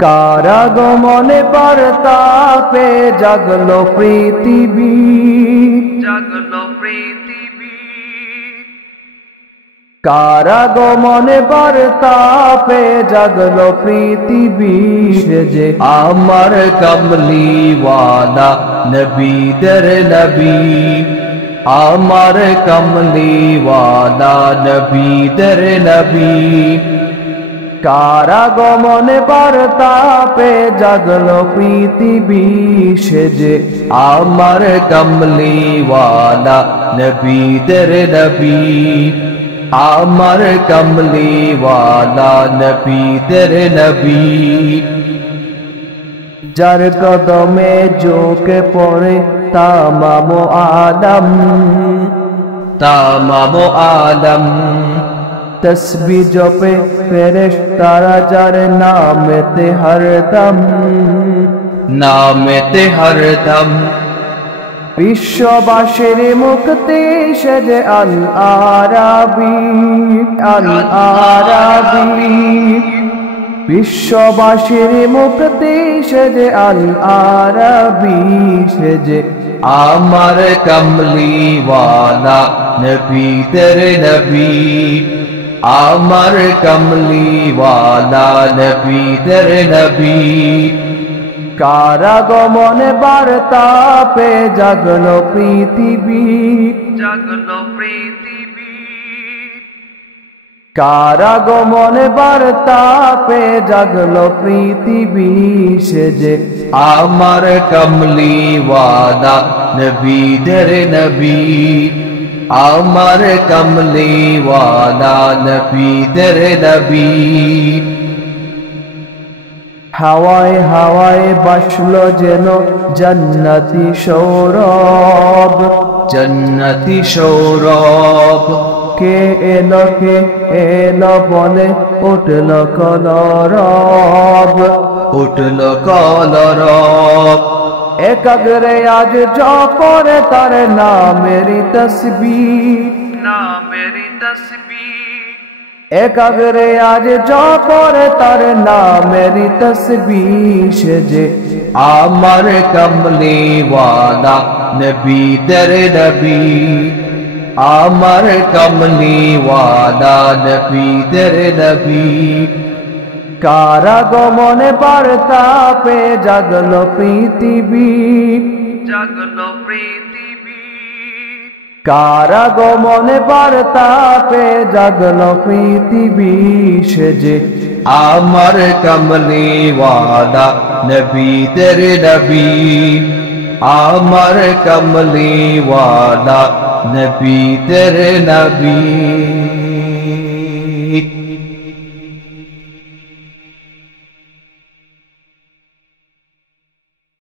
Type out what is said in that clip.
কারাগমনে বার্তাপে জাগলো পৃথিবী, জাগলো পৃথিবী। কারাগমনে বার্তাপে জাগলো পৃথিবী। সে যে আমার কমলিওয়ালা নবীদের নবী, আমার কমলিওয়ালা নবীদের নবী। কারাগমনে বার্তাপে জাগলো পৃথিবী। সে যে আমার কমলিওয়ালা নবীদের নবী, আমার কমলিওয়ালা নবীদের নবী। যার কদমে ঝুঁকে পড়ে তামাম আলম, তামাম আলম। তসবি জপে ফেরেশতারা যার নামেতে হরদম, নামেতে হরদম। বিশ্ববাসীর মুক্তি সে যে আল আরাবী, আল আরাবী। বিশ্ববাসীর মুক্তি সে যে আল আরাবী। সে যে আমার কমলিওয়ালা নবীদের নবী, আমার কমলিওয়ালা নবীদের নবী। কারাগমনে বার্তাপে জাগলো পৃথিবী, জাগলো পৃথিবী। কারাগমনে বার্তাপে জাগলো পৃথিবী। সে যে আমার কমলিওয়ালা নবীদের নবী, আমার কমলিওয়ালা নবীদের নবী। হাওয়ায় হাওয়ায় বাসলো যেন জান্নাতি সৌরভ, জান্নাতি সৌরভ। কে এলো বলে উঠল কলরব, উঠল কলরব। একাগ্রে আজ জপরে তার নামেরি তসবিহ, নামেরি তসবিহ। একাগ্রে আজ জপরে তার নামেরি তসবিহ। সে যে আমার কমলিওয়ালা নবীদের নবী, আমার কমলিওয়ালা নবীদের নবী। কারাগমনে বার্তাপে জাগলো পৃথিবী, জাগলো পৃথিবী। কারাগমনে বার্তাপে জাগলো পৃথিবী। সে যে আমার কমলিওয়ালা নবীদের নবী, আমার কমলিওয়ালা নবীদের নবী।